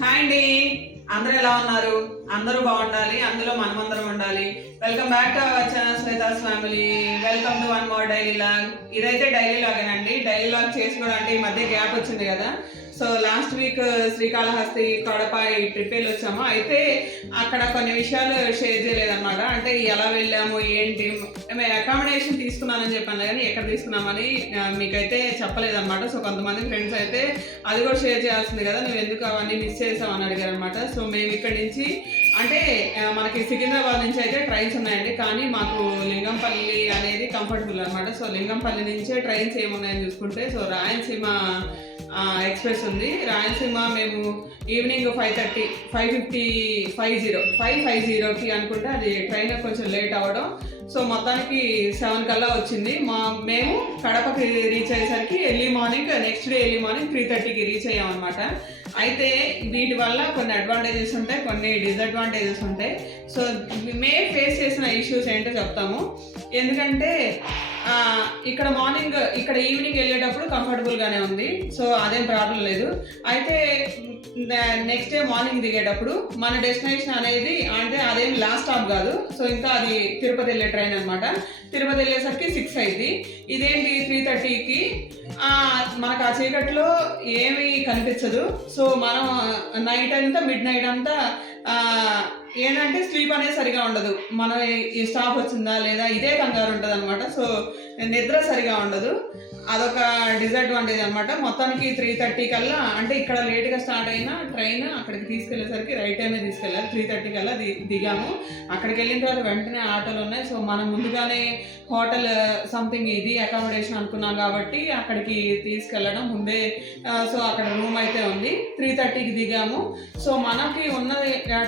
Hi అండి. అందరూ ఎలా ఉన్నారు? అందరూ బాగుండాలి. అందులో మనమందరం ఉండాలి. Welcome back to our channel Shweta's family welcome to one more daily log ఇదైతే డైలీ లాగేనండి డైలీ లాగ్ చేసుకోవడం అంటే ఈ మధ్య గ్యాప్ వచ్చింది కదా. So last week Srikalahasti Kadapa ఈ ట్రిప్ వెళ్ళి వచ్చాము అయితే అక్కడ కొన్ని విషయాలు షేర్ చేయలేదన్నమాట. అంటే ఎలా వెళ్ళాము ఏంటి అకామిడేషన్ తీసుకున్నానని చెప్పాను కానీ ఎక్కడ తీసుకున్నామని మీకైతే చెప్పలేదన్నమాట. సో కొంతమంది ఫ్రెండ్స్ అయితే అది కూడా షేర్ చేయాల్సింది కదా నువ్వు ఎందుకు అవన్నీ మిస్ చేసావు అని అడిగారు అనమాట సో మేము ఇక్కడ నుంచి అంటే మనకి సికింద్రాబాద్ నుంచి అయితే ట్రైన్స్ ఉన్నాయండి. కానీ మాకు లింగంపల్లి అనేది కంఫర్టబుల్ అనమాట సో లింగంపల్లి నుంచే ట్రైన్స్ ఏమున్నాయని చూసుకుంటే సో రాయలసీమ ఎక్స్ప్రెస్ ఉంది. రాయలసీమ మేము evening five thirty five fifty five zero five five జీరోకి అనుకుంటే అది ట్రైన్ కొంచెం లేట్ అవ్వడం. సో మొత్తానికి సెవెన్ కల్లా వచ్చింది. మా మేము కడపకి రీచ్ అయ్యేసరికి early morning next day early morning three థర్టీకి రీచ్ అయ్యామన్నమాట. అయితే వీటి వల్ల కొన్ని అడ్వాంటేజెస్ ఉంటాయి కొన్ని డిసడ్వాంటేజెస్ ఉంటాయి. సో మేము ఫేస్ చేసిన ఇష్యూస్ ఏంటో చెప్తాము. ఎందుకంటే ఇక్కడ మార్నింగ్ ఇక్కడ ఈవినింగ్ వెళ్ళేటప్పుడు కంఫర్టబుల్ గానే ఉంది. సో అదేం ప్రాబ్లం లేదు. అయితే నెక్స్ట్ డే మార్నింగ్ దిగేటప్పుడు మన డెస్టినేషన్ అనేది అంటే అదేం లాస్ట్ స్టాప్ కాదు. సో ఇంకా అది తిరుపతి వెళ్ళే ట్రైన్ అనమాట తిరుపతి వెళ్ళేసరికి సిక్స్ అయింది ఇదేంటి త్రీ థర్టీకి మనకు ఆ చీకట్లో ఏమీ కనిపించదు. సో మనం నైట్ అంతా మిడ్ నైట్ అంతా ఏంటంటే స్లీప్ అనేది సరిగా ఉండదు. మన ఈ వచ్చిందా లేదా ఇదే కంగారు ఉంటుంది అనమాట సో నిద్ర సరిగా ఉండదు. అదొక డిసడ్వాంటేజ్ అనమాట మొత్తానికి త్రీ థర్టీ కల్లా అంటే ఇక్కడ లేట్గా స్టార్ట్ అయిన ట్రైన్ అక్కడికి తీసుకెళ్ళేసరికి రైట్ టైమే తీసుకెళ్ళాలి. త్రీ థర్టీ కల్లా ది దిగాము. అక్కడికి వెళ్ళిన తర్వాత వెంటనే ఆటోలు ఉన్నాయి. సో మనం ముందుగానే హోటల్ uh, సంథింగ్ ఇది అకామిడేషన్ అనుకున్నాం కాబట్టి అక్కడికి తీసుకెళ్ళడం ముందే uh, సో అక్కడ రూమ్ అయితే ఉంది. త్రీ థర్టీకి దిగాము. సో మనకి ఉన్న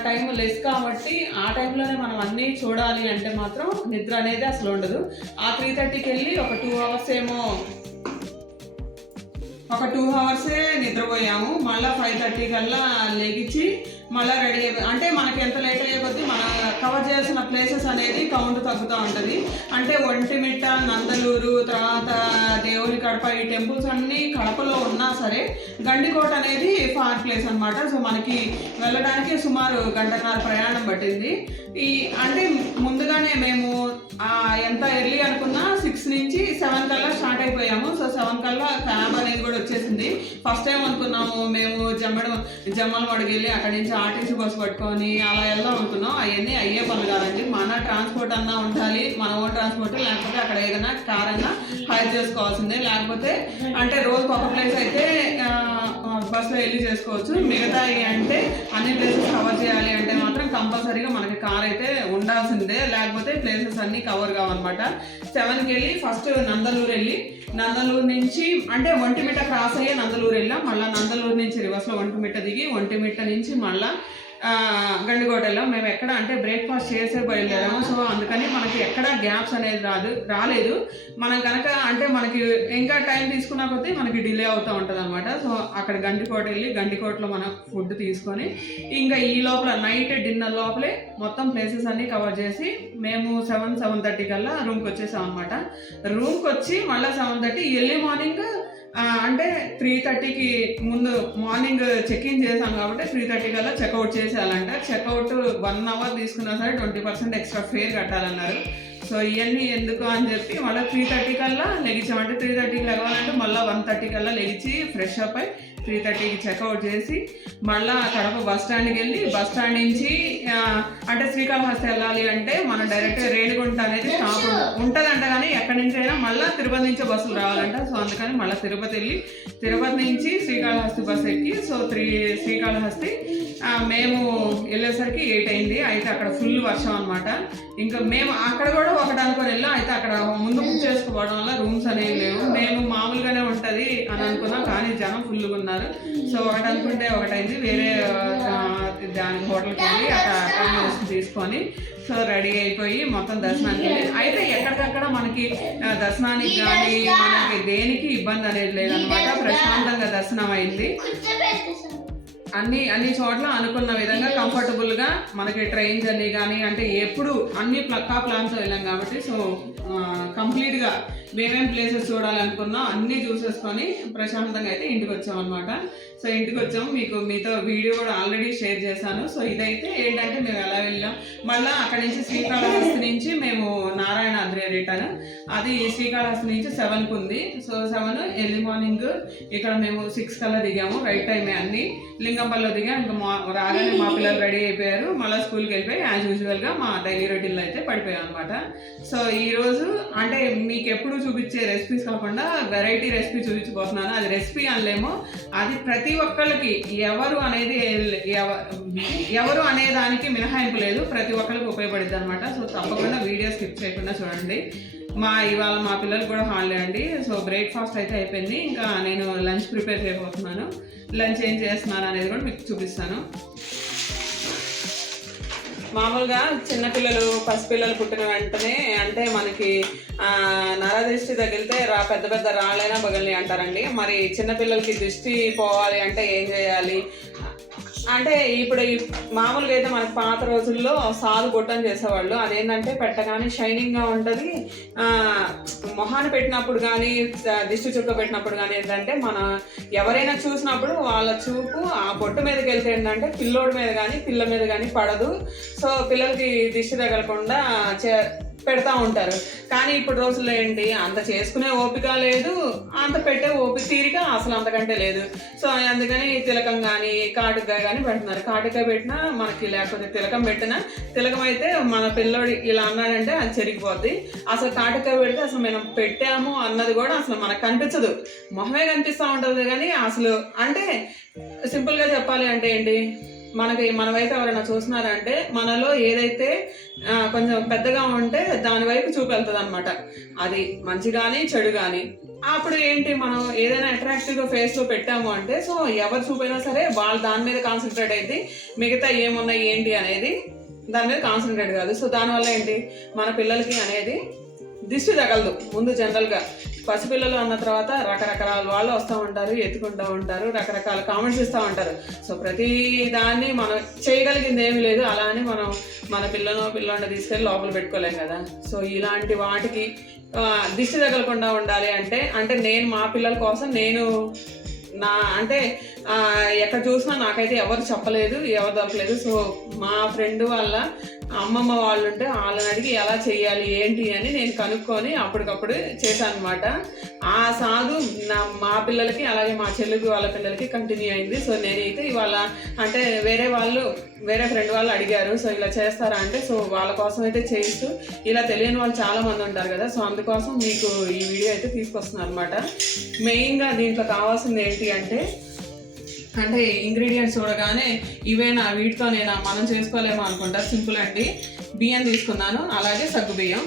టైం లెస్ కాబట్టి ఆ టైంలోనే మనం అన్నీ చూడాలి అంటే మాత్రం నిద్ర అనేది అసలు ఉండదు. ఆ త్రీ థర్టీకి వెళ్ళి ఒక టూ అవర్స్ ఏమో ఒక టూ అవర్సే నిద్రపోయాము. మళ్ళీ ఫైవ్ థర్టీ కల్లా లేగిచ్చి మళ్ళీ రెడీ అయిపోయి అంటే మనకి ఎంత లేట్ అయ్యే కొద్దీ మనం కవర్ చేసిన ప్లేసెస్ అనేది కౌంట్ తగ్గుతూ ఉంటుంది. అంటే ఒంటిమిట్ట నందలూరు తర్వాత దేవుని కడప ఈ టెంపుల్స్ అన్నీ కడపలో ఉన్నా సరే గండికోట అనేది ఫార్ ప్లేస్ అనమాట సో మనకి వెళ్ళడానికి సుమారు గంటన్నర ప్రయాణం పట్టింది. ఈ అంటే ముందుగానే మేము ఎంత ఎర్లీ అనుకున్నా సిక్స్ నుంచి సెవెన్ కల్లా స్టార్ట్ అయిపోయాము. సో సెవెన్ కల్లా క్యాబ్ అనేది కూడా వచ్చేసింది. ఫస్ట్ టైం అనుకున్నాము మేము జమ్మడం జమ్మల మడికి వెళ్ళి అక్కడి నుంచి ఆర్టీసీ బస్ పట్టుకొని అలా వెళ్దాం అనుకున్నాం. అవన్నీ అయ్యే పనులు కాదండి ట్రాన్స్పోర్ట్ అన్నా ఉండాలి మన ఓన్ ట్రాన్స్పోర్ట్ లేకపోతే అక్కడ ఏదైనా కార్ అన్నా హైర్ చేసుకోవాల్సిందే. లేకపోతే అంటే రోజుకి ఒక ప్లేస్ అయితే బస్సులో వెళ్ళి చేసుకోవచ్చు. మిగతా అంటే అన్ని ప్లేసెస్ కవర్ చేయాలి అంటే మాత్రం కంపల్సరీగా మనకి కార్ అయితే ఉండాల్సిందే. లేకపోతే ప్లేసెస్ అన్ని కవర్ కావన్నమాట. సెవెన్కి వెళ్ళి ఫస్ట్ నందలూరు వెళ్ళి నందలూరు నుంచి అంటే ఒంటిమిట్ట క్రాస్ అయ్యే నందలూరు వెళ్ళాం. మళ్ళీ నందలూరు నుంచి రివర్స్లో ఒంటిమిట్ట దిగి ఒంటిమిట్ట నుంచి మళ్ళీ గండిగోటలో మేము ఎక్కడ అంటే బ్రేక్ఫాస్ట్ చేసే బయలుదేరాము సో అందుకని మనకి ఎక్కడ గ్యాప్స్ అనేది రాదు రాలేదు. మనం కనుక అంటే మనకి ఇంకా టైం తీసుకున్నా కొద్దీ మనకి డిలే అవుతూ ఉంటుంది అనమాట సో అక్కడ గండికోట వెళ్ళి గండికోటలో మనం ఫుడ్ తీసుకొని ఇంకా ఈ లోపల నైట్ డిన్నర్ లోపలే మొత్తం ప్లేసెస్ అన్నీ కవర్ చేసి మేము సెవెన్ సెవెన్ థర్టీ కల్లా రూమ్కి వచ్చేసాం అనమాట రూమ్కి వచ్చి మళ్ళీ సెవెన్ థర్టీ ఎర్లీ మార్నింగ్ అంటే త్రీ థర్టీకి ముందు మార్నింగ్ చెక్ ఇన్ చేసాం కాబట్టి త్రీ థర్టీ కల్లా చెక్అవుట్ చేసేయాలంట చెక్అవుట్ వన్ అవర్ తీసుకున్నా సరే ట్వంటీ పర్సెంట్ ఎక్స్ట్రా ఫేర్ కట్టాలన్నారు. సో ఇవన్నీ ఎందుకు అని చెప్పి మళ్ళీ త్రీ థర్టీ కల్లా లెగించామంటే త్రీ థర్టీకి లెగవాలంటే మళ్ళీ వన్ థర్టీ కల్లా లెగిచి ఫ్రెష్ అప్ అయి త్రీ థర్టీకి చెక్అవుట్ చేసి మళ్ళీ కడప బస్ స్టాండ్కి వెళ్ళి బస్ స్టాండ్ నుంచి అంటే శ్రీకాళహస్తి వెళ్ళాలి అంటే మనం డైరెక్ట్ రేణిగుంట అనేది స్టాప్ ఉంటుందంట కానీ ఎక్కడి నుంచి అయినా మళ్ళీ తిరుపతి నుంచే బస్సులు రావాలంట. సో అందుకని మళ్ళీ తిరుపతి వెళ్ళి తిరుపతి నుంచి శ్రీకాళహస్తి బస్ ఎక్కి సో త్రీ శ్రీకాళహస్తి మేము వెళ్ళేసరికి ఎయిట్ అయింది అయితే అక్కడ ఫుల్ వర్షం అనమాట ఇంకా మేము అక్కడ కూడా ఒకటి అనుకొని వెళ్ళాం. అయితే అక్కడ ముందు బుక్ చేసుకోవడం వల్ల రూమ్స్ అనేవి లేవు. మేము మామూలుగానే ఉంటుంది అని అనుకున్నాం కానీ జనం ఫుల్గా ఉన్నారు. సో ఒకటి అనుకుంటే ఒకటైంది. వేరే దాని హోటల్కి వెళ్ళి అక్కడ తీసుకొని సో రెడీ అయిపోయి మొత్తం దర్శనానికి అయితే ఎక్కడికక్కడ మనకి దర్శనానికి కానీ మనకి దేనికి ఇబ్బంది అనేది లేదనమాట ప్రశాంతంగా దర్శనం అయింది. అన్ని అన్ని చోట్ల అనుకున్న విధంగా కంఫర్టబుల్గా మనకి ట్రైన్ జర్నీ కానీ అంటే ఎప్పుడు అన్ని ప్లక్కా ప్లాన్స్ వెళ్ళాం కాబట్టి సో కంప్లీట్గా మేమేం ప్లేసెస్ చూడాలనుకున్నా అన్ని చూసేసుకొని ప్రశాంతంగా అయితే ఇంటికి వచ్చాం అనమాట సో ఇంటికి వచ్చాము. మీకు మీతో వీడియో కూడా ఆల్రెడీ షేర్ చేశాను. సో ఇదైతే ఏంటంటే మేము ఎలా వెళ్ళాం? మళ్ళీ అక్కడి నుంచి శ్రీకాళహస్తి నుంచి మేము నారాయణాద్రి రిటర్న్ అది శ్రీకాళహస్తి నుంచి సెవెన్కి ఉంది. సో సెవెన్ ఎర్లీ మార్నింగ్ ఇక్కడ మేము సిక్స్ కల్లా దిగాము. రైట్ టైమే అన్ని. లింగం లింగంపల్లిలో దిగా ఇంకా మా రాగానే మా పిల్లలు రెడీ అయిపోయారు. మళ్ళీ స్కూల్కి వెళ్ళిపోయి యాజ్ యూజువల్గా మా డైలీ రొటీన్లో అయితే పడిపోయాం అనమాట సో ఈరోజు అంటే మీకు ఎప్పుడు చూపించే రెసిపీస్ కాకుండా వెరైటీ రెసిపీ చూపించబోతున్నాను. అది రెసిపీ అనలేమో. అది ప్రతి ఒక్కరికి ఎవరు అనేది ఎవ- ఎవరు అనే దానికి మినహాయింపు లేదు. ప్రతి ఒక్కరికి ఉపయోగపడుతుంది అనమాట సో తప్పకుండా వీడియో స్కిప్ చేయకుండా చూడండి. మా ఇవాళ మా పిల్లలు కూడా హాలిడే అండి. సో బ్రేక్ఫాస్ట్ అయితే అయిపోయింది. ఇంకా నేను లంచ్ ప్రిపేర్ చేయబోతున్నాను. లంచ్ ఏం చేస్తున్నాను అనేది కూడా మీకు చూపిస్తాను. మామూలుగా చిన్నపిల్లలు పసిపిల్లలు పుట్టిన వెంటనే అంటే మనకి నర నరదృష్టి తగిలితే రా పెద్ద పెద్ద రాళ్ళైనా పగలి అంటారండి. మరి చిన్నపిల్లలకి దృష్టి పోవాలి అంటే ఏం చేయాలి? అంటే ఇప్పుడు ఈ మామూలుగా అయితే మనకు పాత రోజుల్లో సాలు గొట్టం చేసేవాళ్ళు. అదేంటంటే పెట్టగానే షైనింగ్గా ఉంటది. ఆ మొహాన్ని పెట్టినప్పుడు కానీ దిష్టి చుక్క పెట్టినప్పుడు కానీ ఏంటంటే మన ఎవరైనా చూసినప్పుడు వాళ్ళ చూపు ఆ బొట్టు మీదకి వెళ్తే ఏంటంటే పిల్లోడి మీద కానీ పిల్ల మీద కానీ పడదు. సో పిల్లలకి దిష్టి తగలకుండా చే- పెడతా ఉంటారు. కానీ ఇప్పుడు రోజుల్లో ఏంటి అంత చేసుకునే ఓపిక లేదు అంత పెట్టే ఓపిక తీరిక అసలు అంతకంటే లేదు. సో అందుకని తిలకం కానీ కాటుకాయ కానీ పెడుతున్నారు. కాటుకాయ పెట్టినా మనకి లేకపోతే తిలకం పెట్టినా తిలకం అయితే మన పిల్లోడు ఇలా అన్నాడంటే అది చెరిగిపోద్ది. అసలు కాటుకాయ పెడితే అసలు మనం పెట్టాము అన్నది కూడా అసలు మనకు కనిపించదు. మొహమే కనిపిస్తూ ఉంటుంది కానీ అసలు అంటే సింపుల్గా చెప్పాలి అంటే ఏంటి మనకి మనమైతే ఎవరైనా చూస్తున్నారంటే మనలో ఏదైతే కొంచెం పెద్దగా ఉంటే దాని వైపు చూపెళ్తుంది అనమాట అది మంచి కానీ చెడు కానీ అప్పుడు ఏంటి మనం ఏదైనా అట్రాక్టివ్గా ఫేస్లో పెట్టాము అంటే సో ఎవరు చూపైనా సరే వాళ్ళు దాని మీద కాన్సన్ట్రేట్ అయితే మిగతా ఏమున్నాయి ఏంటి అనేది దాని మీద కాన్సన్ట్రేట్ కాదు. సో దానివల్ల ఏంటి మన పిల్లలకి అనేది దిష్టి తగలదు ముందు జనరల్గా పసిపిల్లలు అన్న తర్వాత రకరకాల వాళ్ళు వస్తూ ఉంటారు ఎత్తుకుంటూ ఉంటారు రకరకాల కామెంట్స్ ఇస్తూ ఉంటారు. సో ప్రతి దాన్ని మనం చేయగలిగింది ఏమీ లేదు. అలా అని మనం మన పిల్లను పిల్లలను తీసుకెళ్ళి లోపల పెట్టుకోలేం కదా. సో ఇలాంటి వాటికి దిష్టి తగలకుండా ఉండాలి అంటే అంటే నేను మా పిల్లల కోసం నేను నా అంటే ఎక్కడ చూసినా నాకైతే ఎవరు చెప్పలేదు ఎవరు దొరకలేదు. సో మా ఫ్రెండ్ వాళ్ళ అమ్మమ్మ వాళ్ళు ఉంటే వాళ్ళని అడిగి ఎలా చేయాలి ఏంటి అని నేను కనుక్కొని అప్పటికప్పుడు చేశాను అనమాట ఆ సాధు నా మా పిల్లలకి అలాగే మా చెల్లికి వాళ్ళ పిల్లలకి కంటిన్యూ అయింది. సో నేనైతే ఇవాళ అంటే వేరే వాళ్ళు వేరే ఫ్రెండ్ వాళ్ళు అడిగారు సో ఇలా చేస్తారా? అంటే సో వాళ్ళ కోసం అయితే చేయిస్తూ ఇలా తెలియని వాళ్ళు చాలామంది ఉంటారు కదా సో అందుకోసం మీకు ఈ వీడియో అయితే తీసుకొస్తున్నాను అనమాట మెయిన్గా దీంట్లో కావాల్సింది ఏంటి అంటే అంటే ఇంగ్రీడియంట్స్ చూడగానే ఇవేనా వీటితోనేనా మనం చేసుకోలేమో అనుకుంటారు సింపుల్ అండి. బియ్యం తీసుకున్నాను. అలాగే సగ్గు బియ్యం.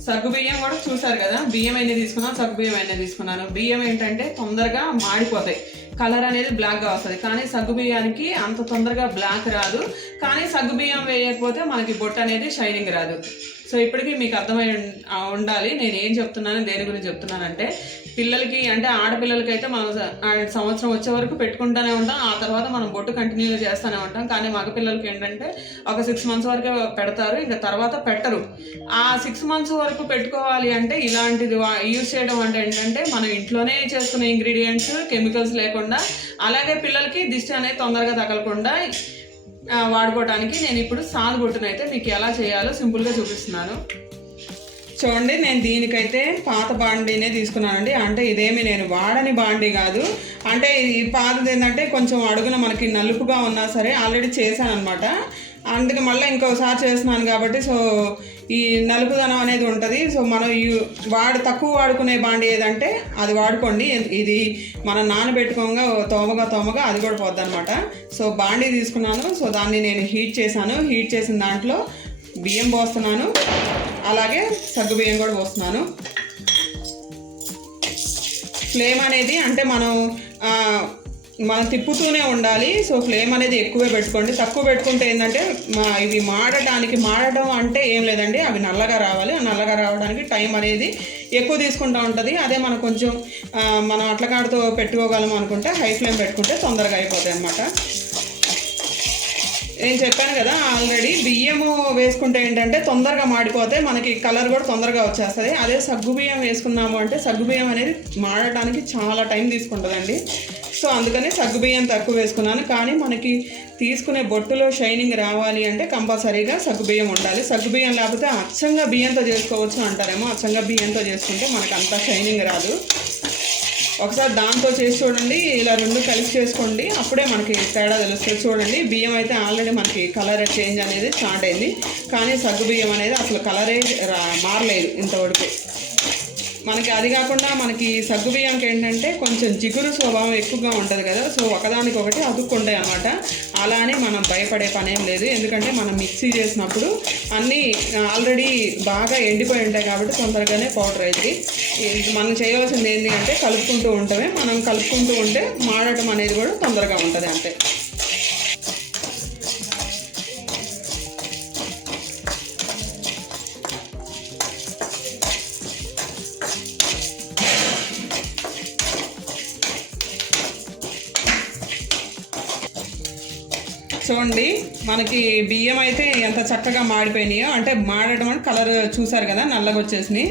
సగ్గు బియ్యం కూడా చూసారు కదా? బియ్యం అయినా తీసుకున్నాను? సగ్గు బియ్యం అయినా తీసుకున్నాను? బియ్యం ఏంటంటే తొందరగా మాడిపోతాయి. కలర్ అనేది బ్లాక్గా వస్తుంది. కానీ సగ్గు బియ్యానికి అంత తొందరగా బ్లాక్ రాదు. కానీ సగ్గు బియ్యం వేయకపోతే మనకి బొట్టు అనేది షైనింగ్ రాదు. సో ఇప్పటికీ మీకు అర్థమై ఉండాలి. నేను ఏం చెప్తున్నాను దేని గురించి చెప్తున్నానంటే పిల్లలకి అంటే ఆడపిల్లలకి అయితే మనం సంవత్సరం వచ్చే వరకు పెట్టుకుంటూనే ఉంటాం. ఆ తర్వాత మనం బొట్టు కంటిన్యూ చేస్తూనే ఉంటాం. కానీ మగ పిల్లలకి ఏంటంటే ఒక సిక్స్ మంత్స్ వరకే పెడతారు. ఇంకా తర్వాత పెట్టరు. ఆ సిక్స్ మంత్స్ వరకు పెట్టుకోవాలి అంటే ఇలాంటిది యూజ్ చేయడం అంటే ఏంటంటే మనం ఇంట్లోనే చేసుకునే ఇంగ్రీడియంట్స్ కెమికల్స్ లేకుండా అలాగే పిల్లలకి దిష్టి అనేది తొందరగా తగలకుండా వాడుకోవడానికి నేను ఇప్పుడు సాగు బొట్టునైతే మీకు ఎలా చేయాలో సింపుల్గా చూపిస్తున్నాను. చూడండి నేను దీనికైతే పాత బాండీనే తీసుకున్నానండి. అంటే ఇదేమి నేను వాడని బాండీ కాదు. అంటే ఈ పాతది ఏంటంటే కొంచెం అడుగున మనకి నలుపుగా ఉన్నా సరే ఆల్రెడీ చేశాను అనమాట అందుకే మళ్ళీ ఇంకోసారి చేస్తున్నాను కాబట్టి సో ఈ నలుపుదనం అనేది ఉంటుంది. సో మనం ఈ వాడు తక్కువ వాడుకునే బాండి ఏదంటే అది వాడుకోండి. ఇది మనం నానబెట్టుకోగా తోమగా తోమగా అది కూడా పోద్ది అనమాట సో బాండీ తీసుకున్నాను. సో దాన్ని నేను హీట్ చేశాను. హీట్ చేసిన దాంట్లో బియ్యం పోస్తున్నాను. అలాగే సగ్గు బియ్యం కూడా పోస్తున్నాను. ఫ్లేమ్ అనేది అంటే మనం మనం తిప్పుతూనే ఉండాలి. సో ఫ్లేమ్ అనేది ఎక్కువే పెట్టుకోండి. తక్కువ పెట్టుకుంటే ఏంటంటే మా ఇవి మాడటానికి మాడటం అంటే ఏం లేదండి. అవి నల్లగా రావాలి. నల్లగా రావడానికి టైం అనేది ఎక్కువ తీసుకుంటూ ఉంటుంది. అదే మనం కొంచెం మనం అట్లకాడతో పెట్టుకోగలం అనుకుంటే హై ఫ్లేమ్ పెట్టుకుంటే తొందరగా అయిపోతాయి అన్నమాట. నేను చెప్పాను కదా ఆల్రెడీ బియ్యము వేసుకుంటే ఏంటంటే తొందరగా మాడిపోతే మనకి కలర్ కూడా తొందరగా వచ్చేస్తుంది. అదే సగ్గు బియ్యం వేసుకున్నాము అంటే సగ్గు బియ్యం అనేది మాడటానికి చాలా టైం తీసుకుంటుందండి. సో అందుకని సగ్గు బియ్యం తక్కువ వేసుకున్నాను. కానీ మనకి తీసుకునే బొట్టులో షైనింగ్ రావాలి అంటే కంపల్సరీగా సగ్గు బియ్యం ఉండాలి. సగ్గు బియ్యం లేకపోతే అచ్చంగా బియ్యంతో చేసుకోవచ్చు అంటారేమో. అచ్చంగా బియ్యంతో చేసుకుంటే మనకు అంత షైనింగ్ రాదు. ఒకసారి దాంతో చేసి చూడండి. ఇలా రెండు కలిసి చేసుకోండి. అప్పుడే మనకి తేడా తెలుస్తుంది. చూడండి. బియ్యం అయితే ఆల్రెడీ మనకి కలర్ చేంజ్ అనేది స్టార్ట్ అయింది. కానీ సగ్గు బియ్యం అనేది అసలు కలరే రా మారలేదు ఇంతవరకు. మనకి అది కాకుండా మనకి సగ్గు బియ్యంకి ఏంటంటే కొంచెం జిగురు స్వభావం ఎక్కువగా ఉంటుంది కదా సో ఒకదానికి ఒకటి అతుక్కుంటాయి అనమాట అలా అని మనం భయపడే పనేం లేదు. ఎందుకంటే మనం మిక్సీ చేసినప్పుడు అన్నీ ఆల్రెడీ బాగా ఎండిపోయి ఉంటాయి కాబట్టి తొందరగానే పౌడర్ అయింది మనం చేయవలసింది ఏంటి అంటే కలుపుకుంటూ ఉంటామే. మనం కలుపుకుంటూ ఉంటే మాడటం అనేది కూడా తొందరగా ఉంటుంది అంతే. చూడండి మనకి బియ్యం అయితే ఎంత చక్కగా మాడిపోయినాయో అంటే మాడటం అంటే కలర్ చూసారు కదా నల్లగా వచ్చేసినాయి.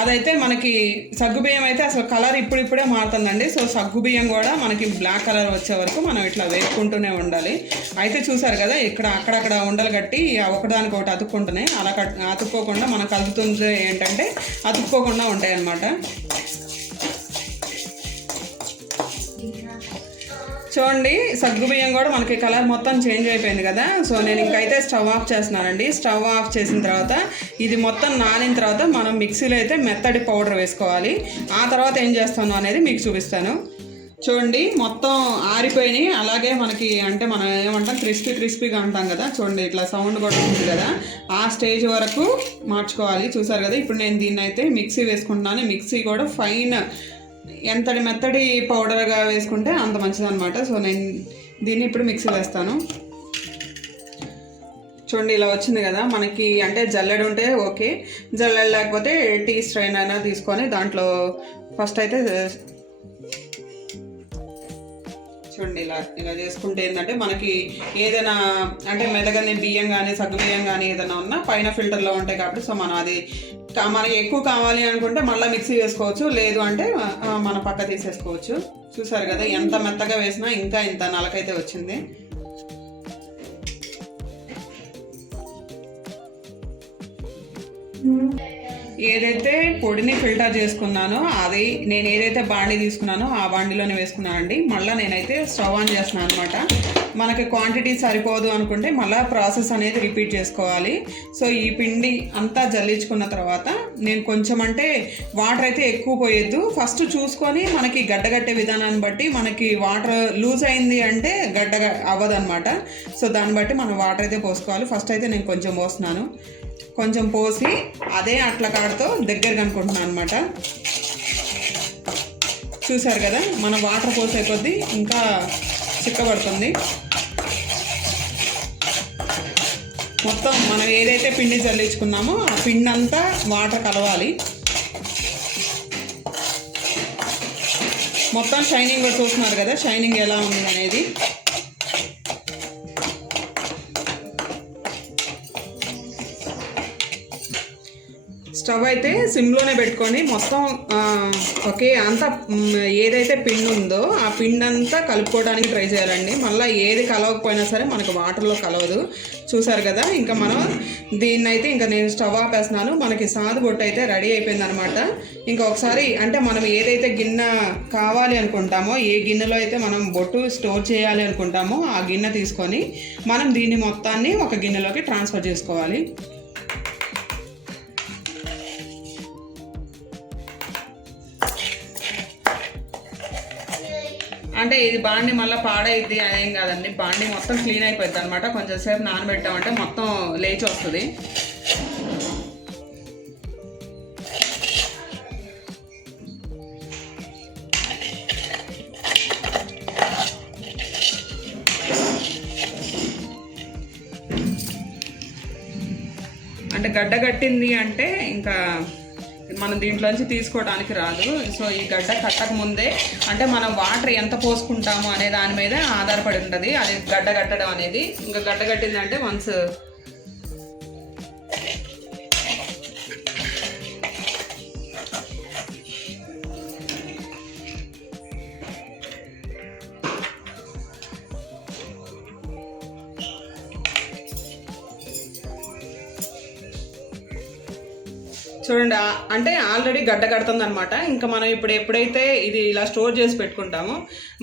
అదైతే మనకి సగ్గు బియ్యం అయితే అసలు కలర్ ఇప్పుడిప్పుడే మారుతుందండి. సో సగ్గు బియ్యం కూడా మనకి బ్లాక్ కలర్ వచ్చే వరకు మనం ఇట్లా వేసుకుంటూనే ఉండాలి. అయితే చూసారు కదా ఇక్కడ అక్కడక్కడ ఉండలు కట్టి ఒకదానికి ఒకటి అతుక్కుంటున్నాయి. అలా కట్ అతుక్కోకుండా మనం కలుపుతుంది ఏంటంటే అతుక్కోకుండా ఉంటాయి అన్నమాట చూడండి సగ్గు బియ్యం కూడా మనకి కలర్ మొత్తం చేంజ్ అయిపోయింది కదా. సో నేను ఇంకైతే స్టవ్ ఆఫ్ చేస్తున్నానండి. స్టవ్ ఆఫ్ చేసిన తర్వాత ఇది మొత్తం నానిన తర్వాత మనం మిక్సీలో అయితే మెత్తడి పౌడర్ వేసుకోవాలి. ఆ తర్వాత ఏం చేస్తాను అనేది మీకు చూపిస్తాను. చూడండి మొత్తం ఆరిపోయినాయి. అలాగే మనకి అంటే మనం ఏమంటాం క్రిస్పీ క్రిస్పీగా అంటాం కదా. చూడండి ఇట్లా సౌండ్ కూడా ఉంది కదా. ఆ స్టేజ్ వరకు మార్చుకోవాలి. చూసారు కదా ఇప్పుడు నేను దీన్ని అయితే మిక్సీ వేసుకుంటున్నాను. మిక్సీ కూడా ఫైన్ ఎంతటి మెత్తడి పౌడర్గా వేసుకుంటే అంత మంచిది అనమాట సో నేను దీన్ని ఇప్పుడు మిక్సీ వేస్తాను చూడండి ఇలా వచ్చింది కదా. మనకి అంటే జల్లెడ ఉంటే ఓకే. జల్లెడ లేకపోతే టీ స్ట్రైన్ అయినా తీసుకొని దాంట్లో ఫస్ట్ అయితే చూడండి ఇలా ఇలా చేసుకుంటే ఏంటంటే మనకి ఏదైనా అంటే మెదగని బియ్యం కానీ సగ్గు బియ్యం కానీ ఏదైనా ఉన్నా పైన ఫిల్టర్లో ఉంటాయి కాబట్టి సో మనం అది మనకి ఎక్కువ కావాలి అనుకుంటే మళ్ళీ మిక్సీ వేసుకోవచ్చు. లేదు అంటే మన పక్క తీసేసుకోవచ్చు. చూసారు కదా ఎంత మెత్తగా వేసినా ఇంకా ఇంత నలకైతే వచ్చింది. Hmm. ఏదైతే పొడిని ఫిల్టర్ చేసుకున్నానో అది నేను ఏదైతే బాండి తీసుకున్నానో ఆ బాండిలోనే వేసుకున్నానండి. మళ్ళీ నేనైతే స్టవ్ ఆన్ చేస్తున్నాను అనమాట మనకి క్వాంటిటీ సరిపోదు అనుకుంటే మళ్ళీ ప్రాసెస్ అనేది రిపీట్ చేసుకోవాలి. సో ఈ పిండి అంతా జల్లించుకున్న తర్వాత నేను కొంచెం అంటే వాటర్ అయితే ఎక్కువ పోయొద్దు. ఫస్ట్ చూసుకొని మనకి గడ్డగట్టే విధానాన్ని బట్టి మనకి వాటర్ లూజ్ అయింది అంటే గడ్డ అవ్వదన్నమాట. సో దాన్ని బట్టి మనం వాటర్ అయితే పోసుకోవాలి. ఫస్ట్ అయితే నేను కొంచెం పోస్తున్నాను. కొంచెం పోసి అదే అట్ల కాడతో దగ్గరగా అనుకుంటున్నాను అనమాట చూసారు కదా మనం వాటర్ పోసే కొద్దీ ఇంకా చిక్కబడుతుంది. మొత్తం మనం ఏదైతే పిండి చల్లించుకున్నామో ఆ పిండి అంతా వాటర్ కలవాలి. మొత్తం షైనింగ్ కూడా చూస్తున్నారు కదా షైనింగ్ ఎలా ఉంది అనేది. స్టవ్ అయితే సిమ్లోనే పెట్టుకొని మొత్తం ఓకే అంతా ఏదైతే పిండి ఉందో ఆ పిండి అంతా కలుపుకోవడానికి ట్రై చేయాలండి. మళ్ళీ ఏది కలవకపోయినా సరే మనకు వాటర్లో కలవదు. చూసారు కదా ఇంకా మనం దీన్ని అయితే ఇంకా నేను స్టవ్ ఆపేస్తున్నాను. మనకి సాదు బొట్టు అయితే రెడీ అయిపోయింది అనమాట ఇంకా ఒకసారి అంటే మనం ఏదైతే గిన్నె కావాలి అనుకుంటామో ఏ గిన్నెలో అయితే మనం బొట్టు స్టోర్ చేయాలి అనుకుంటామో ఆ గిన్నె తీసుకొని మనం దీన్ని మొత్తాన్ని ఒక గిన్నెలోకి ట్రాన్స్ఫర్ చేసుకోవాలి. అంటే ఇది బాండి మళ్ళీ పాడైద్ది అదేం కాదండి. బాండి మొత్తం క్లీన్ అయిపోద్ది అనమాట కొంచెం సేపు నానబెట్టామంటే మొత్తం లేచి వస్తుంది. అంటే గడ్డ కట్టింది అంటే ఇంకా మనం దీంట్లోంచి తీసుకోవడానికి రాదు. సో ఈ గడ్డ కట్టక ముందే అంటే మనం వాటర్ ఎంత పోసుకుంటాము అనే దాని మీద ఆధారపడి ఉంటుంది. అది గడ్డ కట్టడం అనేది. ఇంకా గడ్డ కట్టింది అంటే వన్స్ చూడండి అంటే ఆల్రెడీ గడ్డ కడుతుంది అనమాట ఇంకా మనం ఇప్పుడు ఎప్పుడైతే ఇది ఇలా స్టోర్ చేసి పెట్టుకుంటామో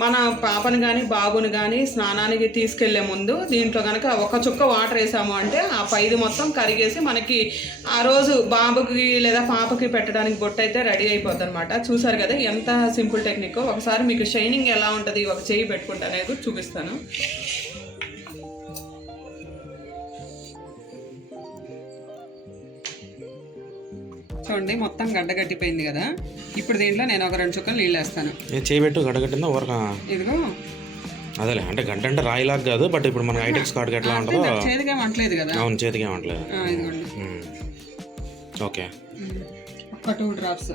మన పాపను కానీ బాబుని కానీ స్నానానికి తీసుకెళ్ళే ముందు దీంట్లో కనుక ఒక చుక్క వాటర్ వేసాము అంటే ఆ పైది మొత్తం కరిగేసి మనకి ఆ రోజు బాబుకి లేదా పాపకి పెట్టడానికి బొట్టు అయితే రెడీ అయిపోద్ది అనమాట చూసారు కదా ఎంత సింపుల్ టెక్నిక్. ఒకసారి మీకు షైనింగ్ ఎలా ఉంటుంది ఒక చేయి పెట్టుకుంటా అనేది చూపిస్తాను. చూడండి మొత్తం గడ్డ కట్టిపోయింది కదా. ఇప్పుడు దీంట్లో నేను ఒక రెండు చుక్కలు నీళ్ళు వేస్తాను. నేను చేయబెట్టు గడ్డగట్టిందా ఊరక? ఇదిగో. అదేలే అంటే గంట అంటే రాయిలాగా కాదు బట్ ఇప్పుడు మన ఐటెక్స్ కార్డ్కి ఎట్లా ఉంటుందో నాకు చేతిగా అంటలేదు కదా. అవును చేతికి ఇదిగోండి. ఓకే. ఒక్క టూ డ్రాప్స్.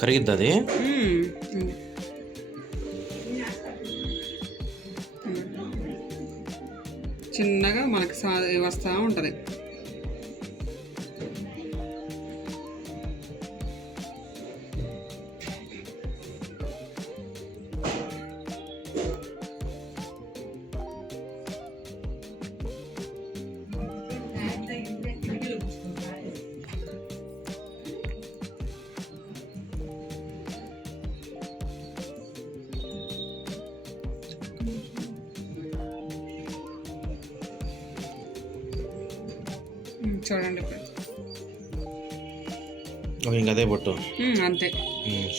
కరిగిద్ది అది? చిన్నగా మనకి సా వస్తూ ఉంటుంది. ఇంక అదే బొట్టు. అంతే.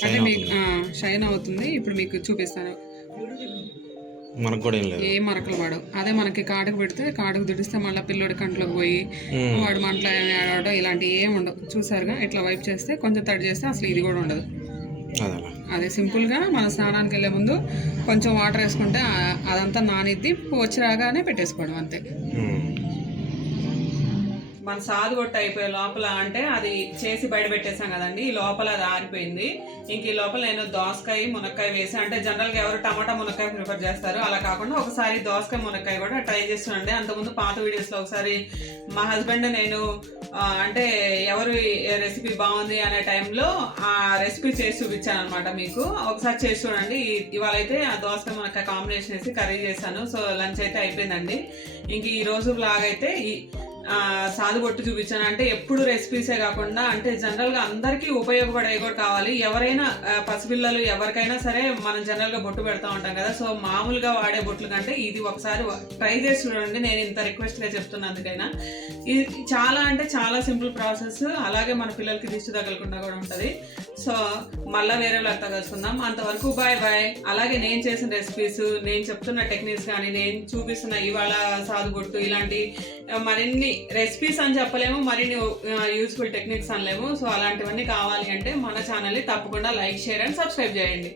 అంటే మీకు షైన్ అవుతుంది. ఇప్పుడు మీకు చూపిస్తాను. మనకు కూడా ఏం లేదు. ఏ మరకలు పడవు. అదే మనకి కాటుకు పెడితే కాటుకు దుడిస్తే మళ్ళీ పిల్లోడి కంట్లోకి పోయి వాడు మంటలు ఆడడం ఇలాంటివి ఏం ఉండవు. చూసారుగా? ఇట్లా వైప్ చేస్తే కొంచెం తడి చేస్తే అసలు ఇది కూడా ఉండదు. అదే సింపుల్గా మన స్నానానికి వెళ్ళే ముందు కొంచెం వాటర్ వేసుకుంటే అదంతా నానిద్ది. వచ్చి రాగానే పెట్టేసుకోవడం అంతే. మన సాదు కొట్టు అయిపోయే లోపల అంటే అది చేసి బయట పెట్టేసాం కదండి. ఈ లోపల అది ఆరిపోయింది. ఇంక ఈ లోపల నేను దోసకాయ మునక్కాయ వేసి. అంటే జనరల్గా ఎవరు టమాటా మునక్కాయ ప్రిఫర్ చేస్తారు. అలా కాకుండా ఒకసారి దోసకాయ మునక్కాయ కూడా ట్రై చేస్తున్నాండి అంతకుముందు పాత వీడియోస్లో ఒకసారి మా హస్బెండ్ నేను అంటే ఎవరు రెసిపీ బాగుంది అనే టైంలో ఆ రెసిపీ చేసి చూపించాను అనమాట మీకు. ఒకసారి చేసి చూడండి. ఇవాళ అయితే ఆ దోసకాయ మునక్కాయ కాంబినేషన్ వేసి కర్రీ చేశాను. సో లంచ్ అయితే అయిపోయిందండి. ఇంక ఈ రోజు బ్లాగ్ అయితే ఈ చూపించాను. అంటే ఎప్పుడు రెసిపీసే కాకుండా అంటే జనరల్గా అందరికీ ఉపయోగపడేవి కూడా కావాలి. ఎవరైనా పసిపిల్లలు ఎవరికైనా సరే మనం జనరల్గా బొట్టు పెడతా ఉంటాం కదా. సో మామూలుగా వాడే బొట్లు కంటే ఇది ఒకసారి ట్రై చేసి చూడండి. నేను ఇంత రిక్వెస్ట్గా చెప్తున్నందుకైనా ఇది చాలా అంటే చాలా సింపుల్ ప్రాసెస్ అలాగే మన పిల్లలకి దిష్టి తగలకుండా కూడా ఉంటుంది. సో మళ్ళీ వేరే లాగా కలుసుకుందాం. అంతవరకు బాయ్ బాయ్ అలాగే నేను చేసిన రెసిపీస్ నేను చెప్తున్న టెక్నిక్స్ కానీ నేను చూపిస్తున్న ఇవాళ సాదు బొట్టు ఇలాంటి మరిన్ని రెసిపీస్ అని చెప్పలేము మరిన్ని యూస్ఫుల్ టెక్నిక్స్ అనలేము. సో అలాంటివన్నీ కావాలి అంటే మన ఛానల్ని తప్పకుండా లైక్ షేర్ అండ్ సబ్స్క్రైబ్ చేయండి.